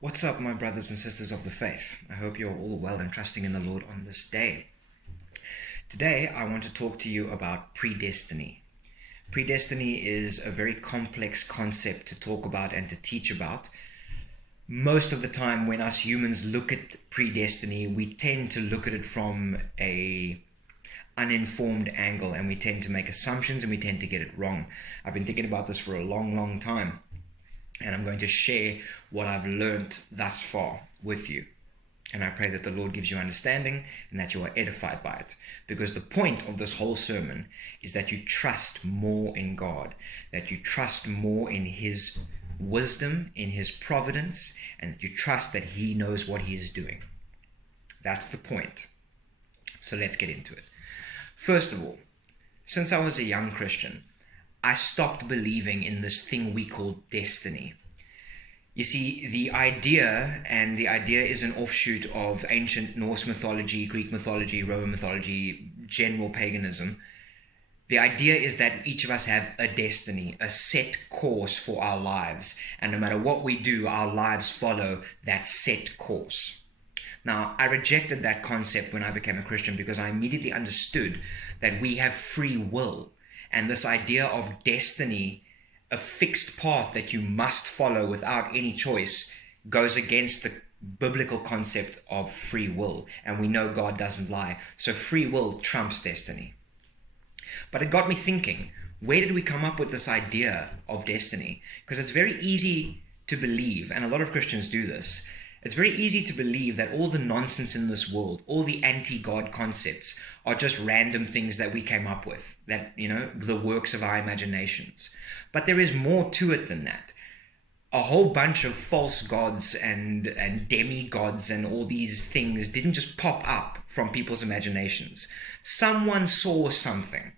What's up, my brothers and sisters of the faith? I hope you're all well and trusting in the Lord on this day. Today, I want to talk to you about predestiny. Predestiny is a very complex concept to talk about and to teach about. Most of the time, when us humans look at predestiny, we tend to look at it from a uninformed angle, and we tend to make assumptions and we tend to get it wrong. I've been thinking about this for a long time, and I'm going to share what I've learned thus far with you. And I pray that the Lord gives you understanding and that you are edified by it. Because the point of this whole sermon is that you trust more in God, that you trust more in His wisdom, in His providence, and that you trust that He knows what He is doing. That's the point. So let's get into it. First of all, since I was a young Christian, I stopped believing in this thing we call destiny. You see, the idea is an offshoot of ancient Norse mythology, Greek mythology, Roman mythology, general paganism. The idea is that each of us have a destiny, a set course for our lives. And no matter what we do, our lives follow that set course. Now, I rejected that concept when I became a Christian because I immediately understood that we have free will. And this idea of destiny, a fixed path that you must follow without any choice, goes against the biblical concept of free will. And we know God doesn't lie. So free will trumps destiny. But it got me thinking, where did we come up with this idea of destiny? Because it's very easy to believe, and a lot of Christians do this, it's very easy to believe that all the nonsense in this world, all the anti-God concepts, are just random things that we came up with, that, the works of our imaginations. But there is more to it than that. A whole bunch of false gods and demigods and all these things didn't just pop up from people's imaginations. Someone saw something.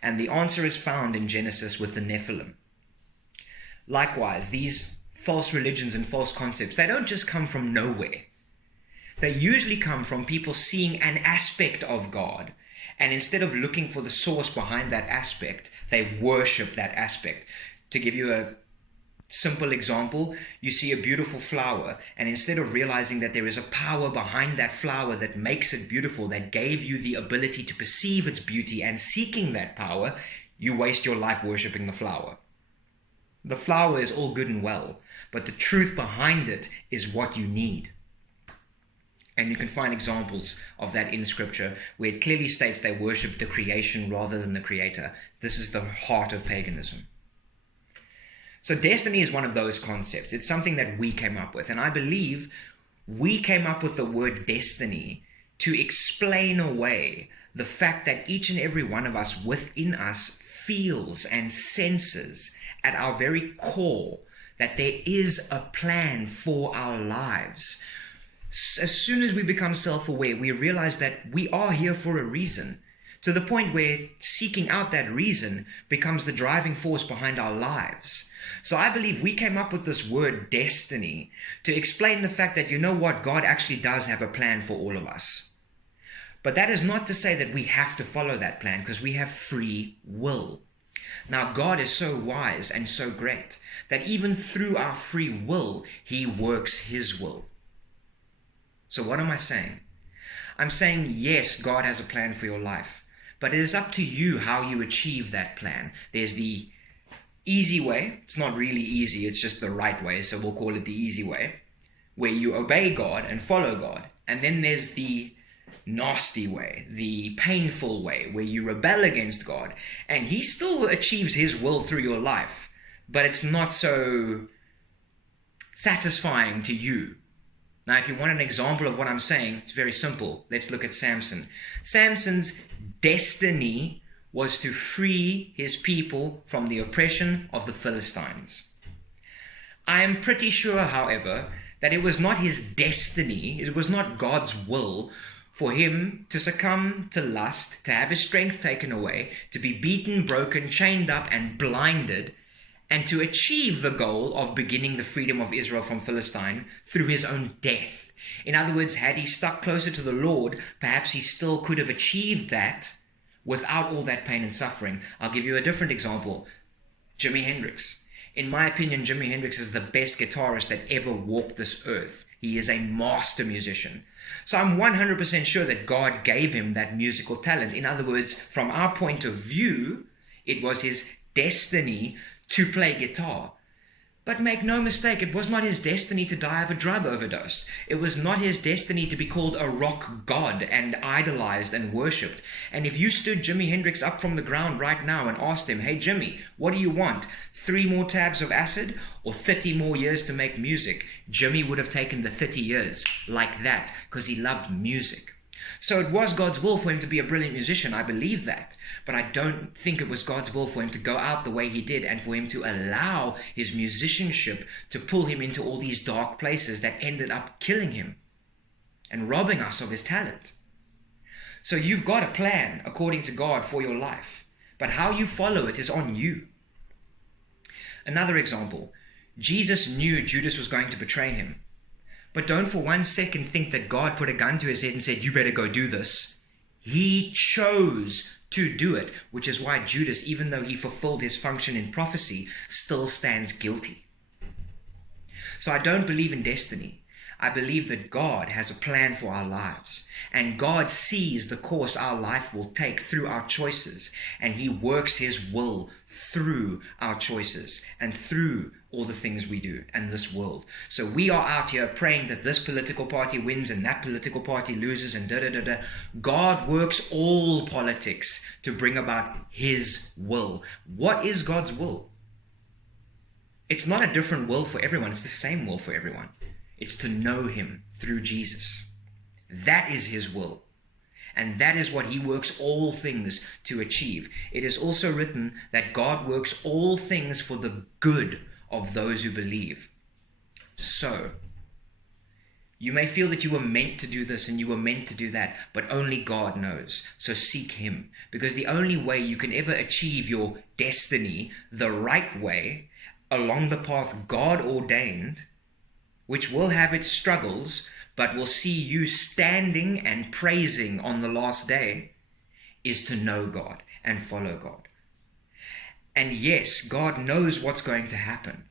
And the answer is found in Genesis with the Nephilim. Likewise, these false religions and false concepts, they don't just come from nowhere. They usually come from people seeing an aspect of God, and instead of looking for the source behind that aspect, they worship that aspect. To give you a simple example, you see a beautiful flower, and instead of realizing that there is a power behind that flower that makes it beautiful, that gave you the ability to perceive its beauty and seeking that power, you waste your life worshiping the flower. The flower is all good and well, but the truth behind it is what you need. And you can find examples of that in Scripture where it clearly states they worship the creation rather than the Creator. This is the heart of paganism. So destiny is one of those concepts. It's something that we came up with. And I believe we came up with the word destiny to explain away the fact that each and every one of us within us feels and senses at our very core that there is a plan for our lives. As soon as we become self-aware, we realize that we are here for a reason, to the point where seeking out that reason becomes the driving force behind our lives. So I believe we came up with this word destiny to explain the fact that, God actually does have a plan for all of us. But that is not to say that we have to follow that plan, because we have free will. Now, God is so wise and so great that even through our free will, He works His will. So what am I saying? I'm saying, yes, God has a plan for your life, but it is up to you how you achieve that plan. There's the easy way. It's not really easy, it's just the right way, so we'll call it the easy way, where you obey God and follow God. And then there's the nasty way, the painful way, where you rebel against God, and He still achieves His will through your life, but it's not so satisfying to you. Now, if you want an example of what I'm saying, it's very simple. Let's look at Samson. Samson's destiny was to free his people from the oppression of the Philistines. I am pretty sure, however, that it was not his destiny, it was not God's will for him to succumb to lust, to have his strength taken away, to be beaten, broken, chained up, and blinded, and to achieve the goal of beginning the freedom of Israel from Philistine through his own death. In other words, had he stuck closer to the Lord, perhaps he still could have achieved that without all that pain and suffering. I'll give you a different example. Jimi Hendrix. In my opinion, Jimi Hendrix is the best guitarist that ever walked this earth. He is a master musician. So I'm 100% sure that God gave him that musical talent. In other words, from our point of view, it was his destiny to play guitar. But make no mistake, it was not his destiny to die of a drug overdose. It was not his destiny to be called a rock god and idolized and worshipped. And if you stood Jimi Hendrix up from the ground right now and asked him, "Hey Jimmy, what do you want? 3 more tabs of acid or 30 more years to make music?" Jimmy would have taken the 30 years like that because he loved music. So it was God's will for him to be a brilliant musician. I believe that. But I don't think it was God's will for him to go out the way he did and for him to allow his musicianship to pull him into all these dark places that ended up killing him and robbing us of his talent. So you've got a plan according to God for your life, but how you follow it is on you. Another example, Jesus knew Judas was going to betray him. But don't for 1 second think that God put a gun to his head and said, "You better go do this." He chose to do it, which is why Judas, even though he fulfilled his function in prophecy, still stands guilty. So I don't believe in destiny. I believe that God has a plan for our lives, and God sees the course our life will take through our choices, and he works his will through our choices and through all the things we do in this world. So we are out here praying that this political party wins and that political party loses and da-da-da-da. God works all politics to bring about his will. What is God's will? It's not a different will for everyone. It's the same will for everyone. It's to know him through Jesus. That is his will. And that is what he works all things to achieve. It is also written that God works all things for the good of those who believe. So, you may feel that you were meant to do this and you were meant to do that, but only God knows. So seek him, because the only way you can ever achieve your destiny the right way, along the path God ordained, which will have its struggles, but will see you standing and praising on the last day, is to know God and follow God. And yes, God knows what's going to happen.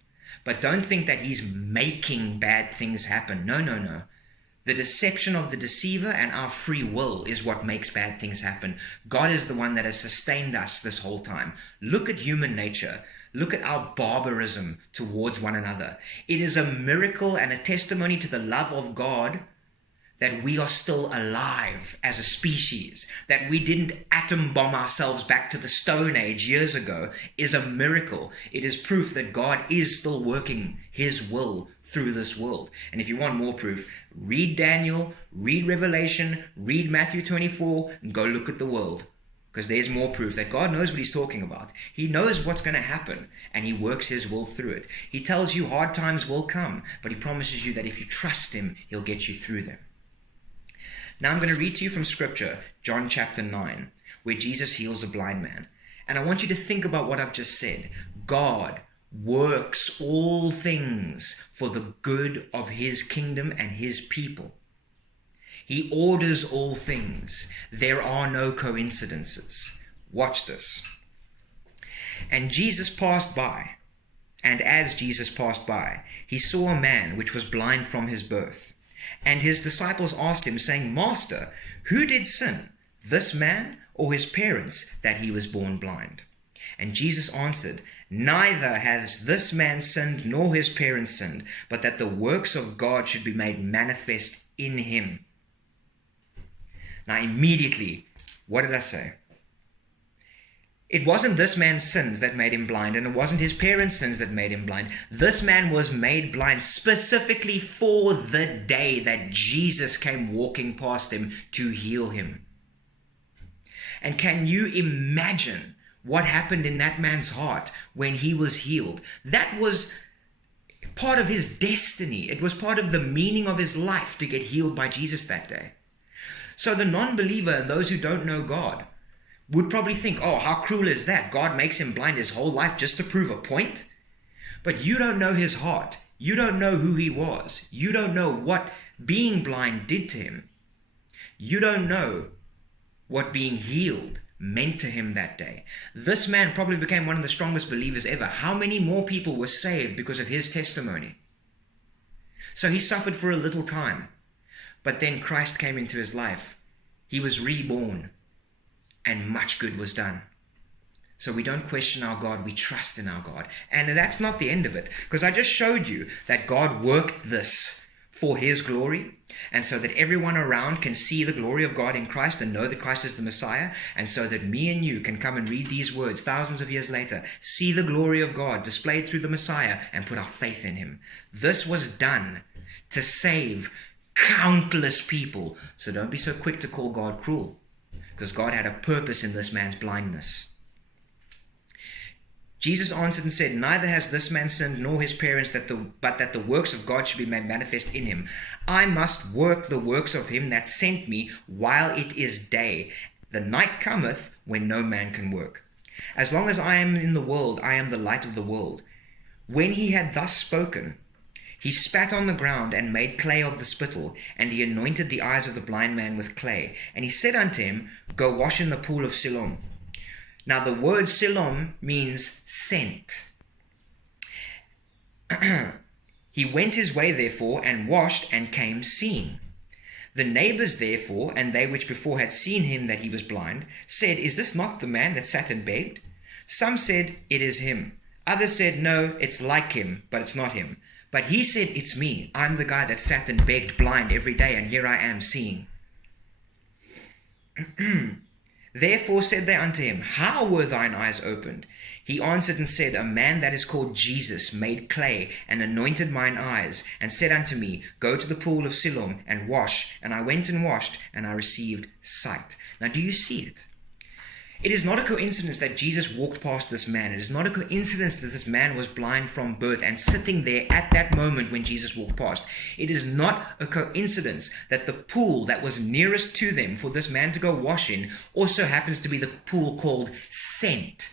But don't think that he's making bad things happen. No, no, no. The deception of the deceiver and our free will is what makes bad things happen. God is the one that has sustained us this whole time. Look at human nature. Look at our barbarism towards one another. It is a miracle and a testimony to the love of God that we are still alive as a species, that we didn't atom bomb ourselves back to the Stone Age years ago, is a miracle. It is proof that God is still working his will through this world. And if you want more proof, read Daniel, read Revelation, read Matthew 24, and go look at the world. Because there's more proof that God knows what he's talking about. He knows what's going to happen, and he works his will through it. He tells you hard times will come, but he promises you that if you trust him, he'll get you through them. Now I'm going to read to you from Scripture, John chapter 9, where Jesus heals a blind man. And I want you to think about what I've just said. God works all things for the good of his kingdom and his people. He orders all things. There are no coincidences. Watch this. And Jesus passed by, and as Jesus passed by, he saw a man which was blind from his birth. And his disciples asked him, saying, "Master, who did sin, this man or his parents, that he was born blind?" And Jesus answered, "Neither has this man sinned nor his parents sinned, but that the works of God should be made manifest in him." Now immediately, what did I say? It wasn't this man's sins that made him blind, and it wasn't his parents' sins that made him blind. This man was made blind specifically for the day that Jesus came walking past him to heal him. And can you imagine what happened in that man's heart when he was healed? That was part of his destiny. It was part of the meaning of his life to get healed by Jesus that day. So the non-believer and those who don't know God would probably think, "Oh, how cruel is that? God makes him blind his whole life just to prove a point?" But you don't know his heart. You don't know who he was. You don't know what being blind did to him. You don't know what being healed meant to him that day. This man probably became one of the strongest believers ever. How many more people were saved because of his testimony? So he suffered for a little time, but then Christ came into his life. He was reborn, and much good was done. So we don't question our God, we trust in our God. And that's not the end of it, because I just showed you that God worked this for his glory, and so that everyone around can see the glory of God in Christ and know that Christ is the Messiah, and so that me and you can come and read these words thousands of years later, see the glory of God displayed through the Messiah, and put our faith in him. This was done to save countless people. So don't be so quick to call God cruel, because God had a purpose in this man's blindness. Jesus answered and said, neither has this man sinned nor his parents, but that the works of God should be made manifest in him. I must work the works of him that sent me while it is day. The night cometh when no man can work. As long as I am in the world, I am the light of the world. When he had thus spoken, he spat on the ground and made clay of the spittle, and he anointed the eyes of the blind man with clay. And he said unto him, go wash in the pool of Siloam. Now the word Siloam means sent. He went his way therefore, and washed, and came seeing. The neighbors therefore, and they which before had seen him that he was blind, said, is this not the man that sat and begged? Some said, it is him. Others said, no, it's like him, but it's not him. But he said, it's me. I'm the guy that sat and begged blind every day, and here I am seeing. Therefore said they unto him, how were thine eyes opened? He answered and said, a man that is called Jesus made clay, and anointed mine eyes, and said unto me, go to the pool of Siloam, and wash. And I went and washed, and I received sight. Now do you see it? It is not a coincidence that Jesus walked past this man. It is not a coincidence that this man was blind from birth and sitting there at that moment when Jesus walked past. It is not a coincidence that the pool that was nearest to them for this man to go wash in also happens to be the pool called Sent.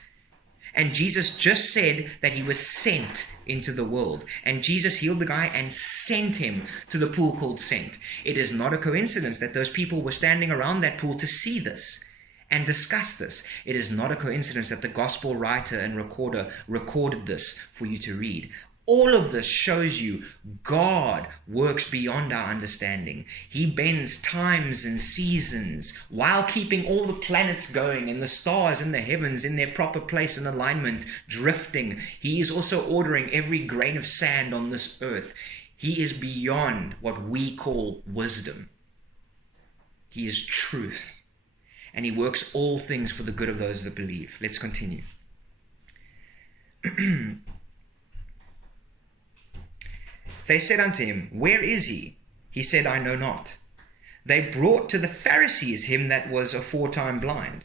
And Jesus just said that he was sent into the world. And Jesus healed the guy and sent him to the pool called Sent. It is not a coincidence that those people were standing around that pool to see this and discuss this. It is not a coincidence that the gospel writer and recorder recorded this for you to read. All of this shows you God works beyond our understanding. He bends times and seasons while keeping all the planets going and the stars in the heavens in their proper place and alignment, drifting. He is also ordering every grain of sand on this earth. He is beyond what we call wisdom. He is truth. And he works all things for the good of those that believe. Let's continue. They said unto him, where is he? He said, I know not. They brought to the Pharisees him that was aforetime blind.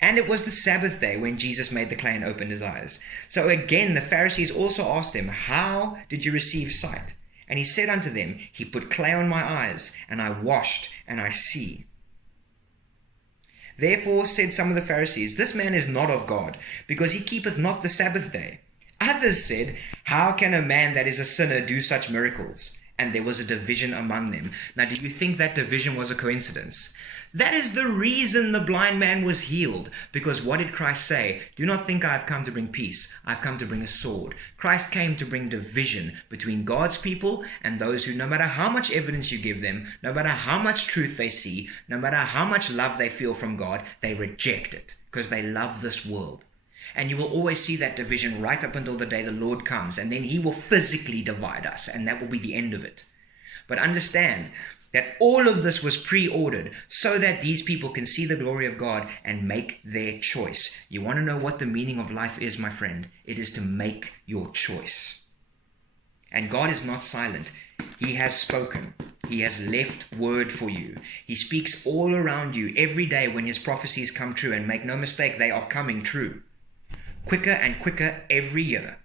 And it was the Sabbath day when Jesus made the clay and opened his eyes. So again the Pharisees also asked him, how did you receive sight? And he said unto them, he put clay on my eyes, and I washed, and I see. Therefore said some of the Pharisees, this man is not of God, because he keepeth not the Sabbath day. Others said, how can a man that is a sinner do such miracles? And there was a division among them. Now, do you think that division was a coincidence? That is the reason the blind man was healed. Because what did Christ say? Do not think I have come to bring peace. I've come to bring a sword. Christ came to bring division between God's people and those who, no matter how much evidence you give them, no matter how much truth they see, no matter how much love they feel from God, they reject it because they love this world. And you will always see that division right up until the day the Lord comes, and then he will physically divide us, and that will be the end of it. But understand that all of this was pre-ordered so that these people can see the glory of God and make their choice. You want to know what the meaning of life is, my friend? It is to make your choice. And God is not silent. He has spoken. He has left word for you. He speaks all around you every day when his prophecies come true, and make no mistake, they are coming true. Quicker and quicker every year.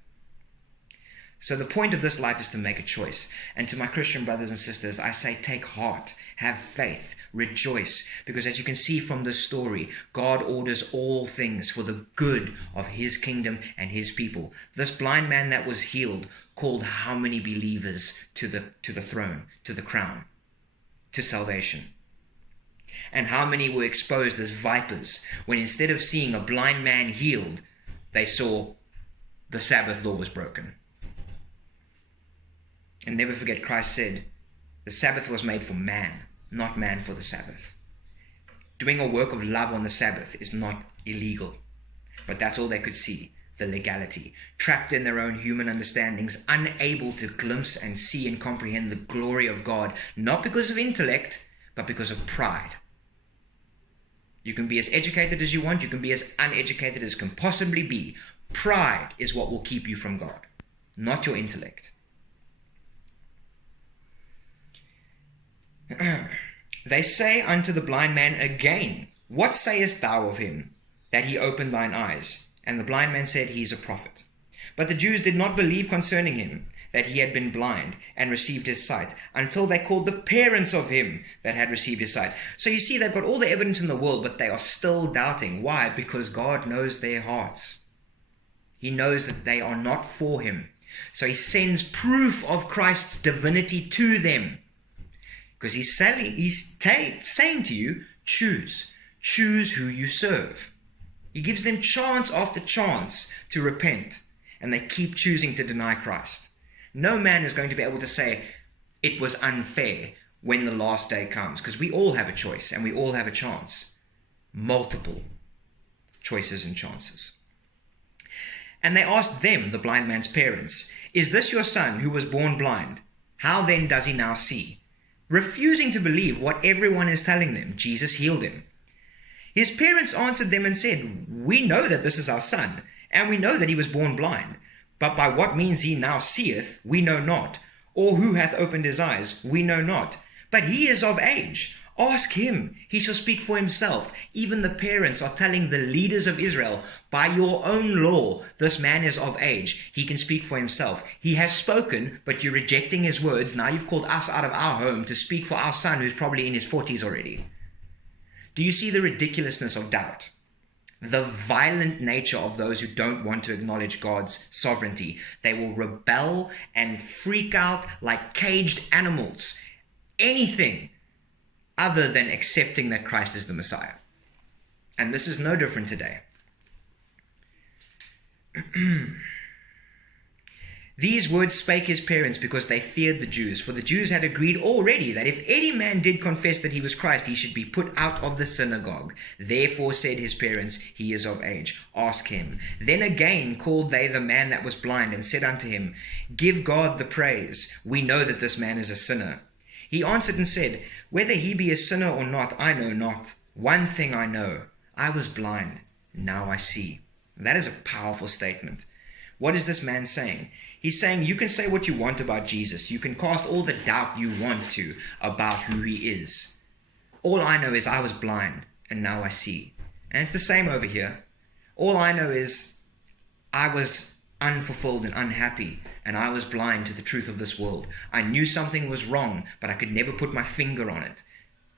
So the point of this life is to make a choice. And to my Christian brothers and sisters, I say take heart, have faith, rejoice. Because as you can see from this story, God orders all things for the good of his kingdom and his people. This blind man that was healed called how many believers to the throne, to the crown, to salvation? And how many were exposed as vipers when instead of seeing a blind man healed, they saw the Sabbath law was broken. And never forget, Christ said, the Sabbath was made for man, not man for the Sabbath. Doing a work of love on the Sabbath is not illegal, but that's all they could see, the legality. Trapped in their own human understandings, unable to glimpse and see and comprehend the glory of God, not because of intellect, but because of pride. You can be as educated as you want, you can be as uneducated as can possibly be. Pride is what will keep you from God, not your intellect. They say unto the blind man again, What sayest thou of him, that he opened thine eyes? And the blind man said, He is a prophet. But the Jews did not believe concerning him, that he had been blind and received his sight, until they called the parents of him that had received his sight. So you see, they've got all the evidence in the world, but they are still doubting. Why? Because God knows their hearts. He knows that they are not for him. So he sends proof of Christ's divinity to them. Because he's saying to you, choose who you serve. He gives them chance after chance to repent, and they keep choosing to deny Christ. No man is going to be able to say it was unfair when the last day comes, because we all have a choice and we all have a chance. Multiple choices and chances. And they asked them, the blind man's parents, Is this your son who was born blind? How then does he now see? Refusing to believe what everyone is telling them, Jesus healed him. His parents answered them and said, We know that this is our son, and we know that he was born blind. But by what means he now seeth, we know not. Or who hath opened his eyes, we know not. But he is of age. Ask him, he shall speak for himself. Even the parents are telling the leaders of Israel, by your own law, this man is of age. He can speak for himself. He has spoken, but you're rejecting his words. Now you've called us out of our home to speak for our son who's probably in his 40s already. Do you see the ridiculousness of doubt? The violent nature of those who don't want to acknowledge God's sovereignty. They will rebel and freak out like caged animals. Anything other than accepting that Christ is the Messiah. And this is no different today. These words spake his parents because they feared the Jews, for the Jews had agreed already that if any man did confess that he was Christ, he should be put out of the synagogue. Therefore said his parents, He is of age, ask him. Then again called they the man that was blind, and said unto him, Give God the praise. We know that this man is a sinner. He answered and said, Whether he be a sinner or not, I know not. One thing I know, I was blind, now I see. That is a powerful statement. What is this man saying? He's saying you can say what you want about Jesus. You can cast all the doubt you want to about who he is. All I know is I was blind and now I see. And it's the same over here. All I know is I was unfulfilled and unhappy, and I was blind to the truth of this world. I knew something was wrong, but I could never put my finger on it.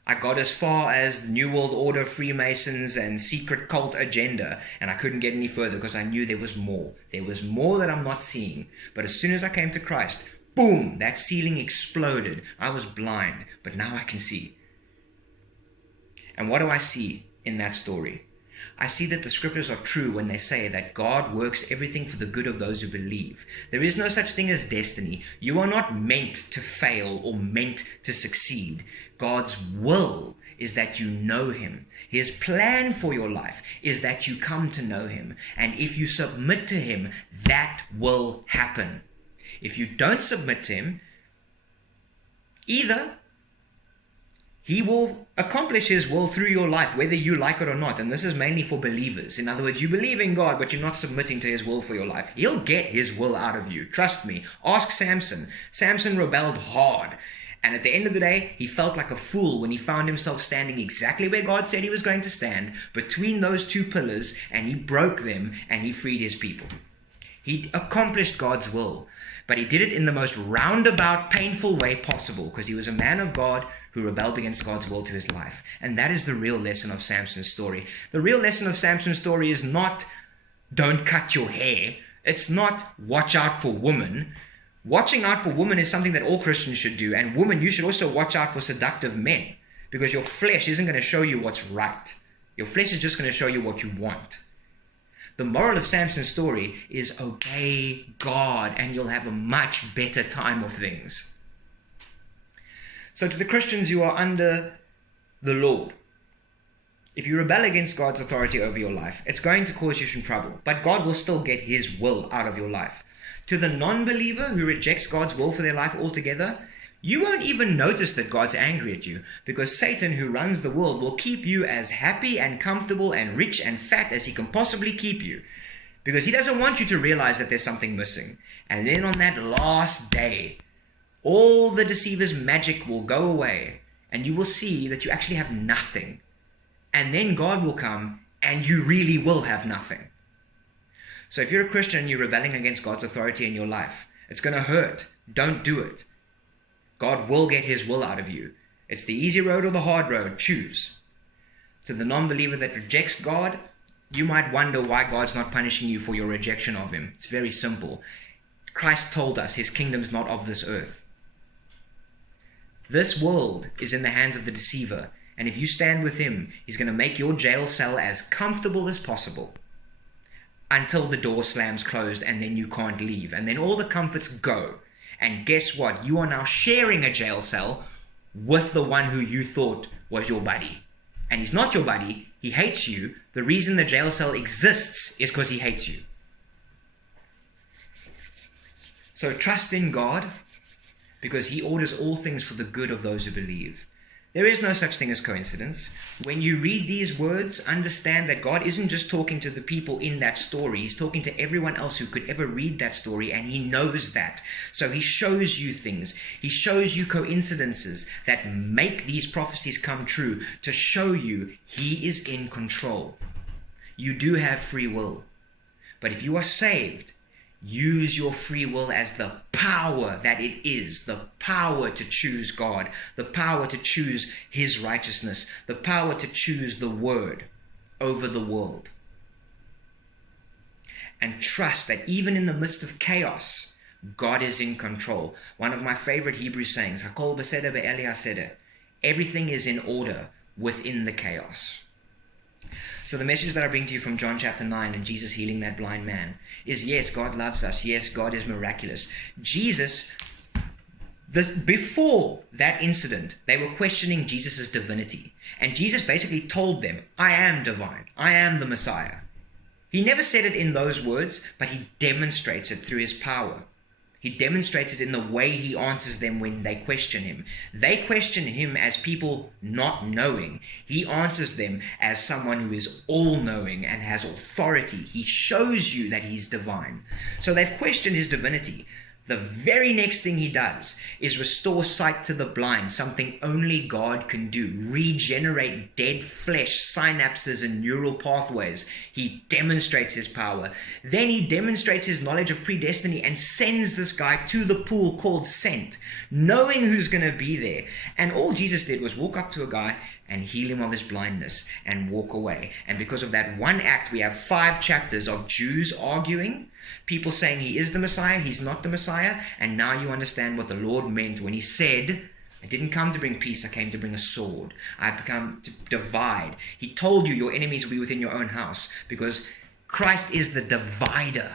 I got as far as the New World Order, Freemasons, and secret cult agenda, and I couldn't get any further because I knew there was more. There was more that I'm not seeing. But as soon as I came to Christ, boom, that ceiling exploded. I was blind, but now I can see. And what do I see in that story? I see that the scriptures are true when they say that God works everything for the good of those who believe. There is no such thing as destiny. You are not meant to fail or meant to succeed. God's will is that you know him. His plan for your life is that you come to know him. And if you submit to him, that will happen. If you don't submit to him, either he will accomplish his will through your life, whether you like it or not. And this is mainly for believers. In other words, you believe in God, but you're not submitting to his will for your life. He'll get his will out of you. Trust me. Ask Samson. Samson rebelled hard. And at the end of the day, he felt like a fool when he found himself standing exactly where God said he was going to stand, between those two pillars, and he broke them and he freed his people. He accomplished God's will, but he did it in the most roundabout, painful way possible, because he was a man of God who rebelled against God's will to his life. And that is the real lesson of Samson's story. The real lesson of Samson's story is not, don't cut your hair. It's not, watch out for women. Watching out for women is something that all Christians should do. And women, you should also watch out for seductive men. because your flesh isn't going to show you what's right. Your flesh is just going to show you what you want. The moral of Samson's story is obey God and you'll have a much better time of things. So to the Christians who are under the Lord, if you rebel against God's authority over your life, it's going to cause you some trouble, but God will still get his will out of your life. To the non-believer who rejects God's will for their life altogether, you won't even notice that God's angry at you, because Satan, who runs the world, will keep you as happy and comfortable and rich and fat as he can possibly keep you, because he doesn't want you to realize that there's something missing. And then on that last day, all the deceiver's magic will go away, and you will see that you actually have nothing. And then God will come, and you really will have nothing. So if you're a Christian and you're rebelling against God's authority in your life, it's going to hurt. Don't do it. God will get his will out of you. It's the easy road or the hard road. Choose. To the non-believer that rejects God, you might wonder why God's not punishing you for your rejection of him. It's very simple. Christ told us his kingdom's not of this earth. This world is in the hands of the deceiver, and if you stand with him, he's going to make your jail cell as comfortable as possible until the door slams closed and then you can't leave, and then all the comforts go. And guess what? You are now sharing a jail cell with the one who you thought was your buddy. And he's not your buddy. He hates you. The reason the jail cell exists is because he hates you. So trust in God, because he orders all things for the good of those who believe. There is no such thing as coincidence. When you read these words, understand that God isn't just talking to the people in that story. He's talking to everyone else who could ever read that story, and he knows that. So he shows you things. He shows you coincidences that make these prophecies come true to show you he is in control. You do have free will. But if you are saved, use your free will as the power that it is, the power to choose God, the power to choose his righteousness, the power to choose the word over the world. And trust that even in the midst of chaos, God is in control. One of my favorite Hebrew sayings, Hakol beseder be'eli haseder. Everything is in order within the chaos. So the message that I bring to you from John chapter 9 and Jesus healing that blind man is, yes, God loves us. Yes, God is miraculous. Jesus, before that incident, they were questioning Jesus' divinity. And Jesus basically told them, I am divine. I am the Messiah. He never said it in those words, but he demonstrates it through his power. He demonstrates it in the way he answers them when they question him. They question him as people not knowing. He answers them as someone who is all-knowing and has authority. He shows you that he's divine. So they've questioned his divinity. The very next thing he does is restore sight to the blind, something only God can do. Regenerate dead flesh, synapses, and neural pathways. He demonstrates his power. Then he demonstrates his knowledge of predestiny and sends this guy to the pool called Sent, knowing who's going to be there. And all Jesus did was walk up to a guy and heal him of his blindness and walk away. And because of that one act, we have 5 chapters of Jews arguing, people saying he is the Messiah, he's not the Messiah. And now you understand what the Lord meant when he said, I didn't come to bring peace, I came to bring a sword. I've come to divide. He told you your enemies will be within your own house, because Christ is the divider.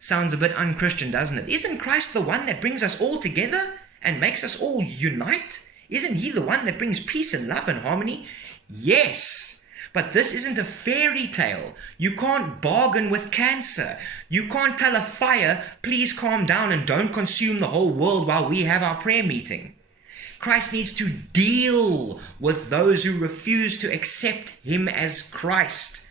Sounds a bit unchristian, doesn't it? Isn't Christ the one that brings us all together and makes us all unite? Isn't he the one that brings peace and love and harmony? Yes, but this isn't a fairy tale. You can't bargain with cancer. You can't tell a fire, please calm down and don't consume the whole world while we have our prayer meeting. Christ needs to deal with those who refuse to accept him as Christ.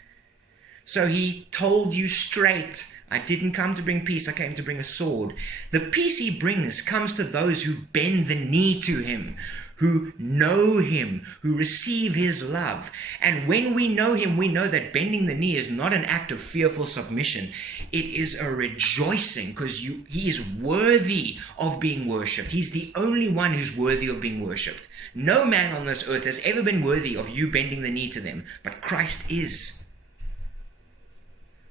So he told you straight, I didn't come to bring peace, I came to bring a sword. The peace he brings comes to those who bend the knee to him, who know him, who receive his love. And when we know him, we know that bending the knee is not an act of fearful submission. It is a rejoicing, because he is worthy of being worshipped. He's the only one who's worthy of being worshipped. No man on this earth has ever been worthy of you bending the knee to them, but Christ is.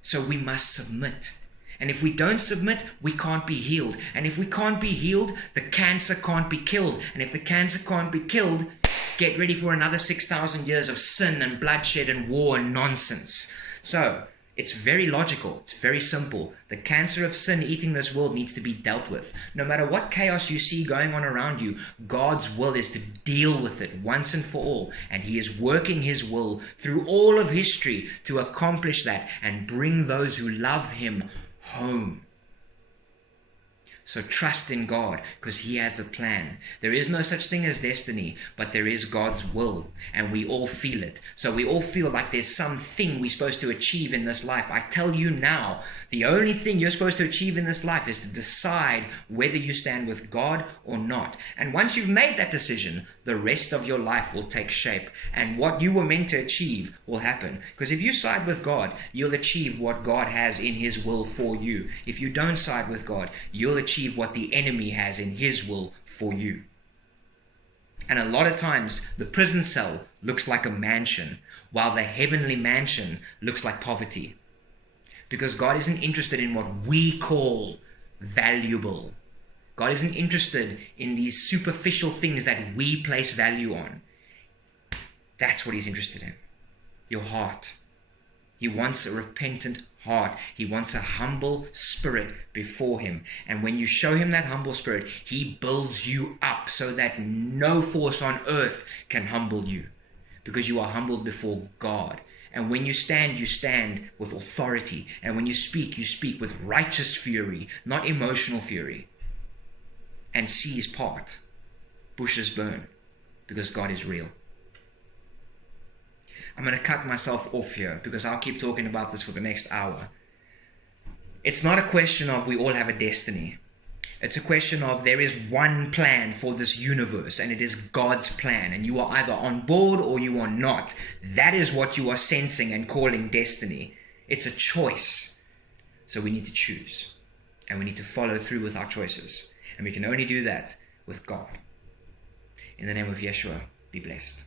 So we must submit. And if we don't submit, we can't be healed. And if we can't be healed, the cancer can't be killed. And if the cancer can't be killed, get ready for another 6,000 years of sin and bloodshed and war and nonsense. So, it's very logical. It's very simple. The cancer of sin eating this world needs to be dealt with. No matter what chaos you see going on around you, God's will is to deal with it once and for all. And He is working His will through all of history to accomplish that and bring those who love Him home. So trust in God, because He has a plan. There is no such thing as destiny, but there is God's will, and we all feel it. So we all feel like there's something we're supposed to achieve in this life. I tell you now, the only thing you're supposed to achieve in this life is to decide whether you stand with God or not. And once you've made that decision, the rest of your life will take shape, and what you were meant to achieve will happen. Because if you side with God, you'll achieve what God has in His will for you. If you don't side with God, you'll achieve what the enemy has in his will for you. And a lot of times, the prison cell looks like a mansion, while the heavenly mansion looks like poverty. Because God isn't interested in what we call valuable. God isn't interested in these superficial things that we place value on. That's what He's interested in. Your heart. He wants a repentant heart. He wants a humble spirit before Him. And when you show Him that humble spirit, He builds you up so that no force on earth can humble you. Because you are humbled before God. And when you stand with authority. And when you speak with righteous fury, not emotional fury. And seas part, bushes burn, because God is real. I'm going to cut myself off here because I'll keep talking about this for the next hour. It's not a question of we all have a destiny. It's a question of there is one plan for this universe, and it is God's plan, and you are either on board or you are not. That is what you are sensing and calling destiny. It's a choice. So we need to choose, and we need to follow through with our choices. And we can only do that with God. In the name of Yeshua, be blessed.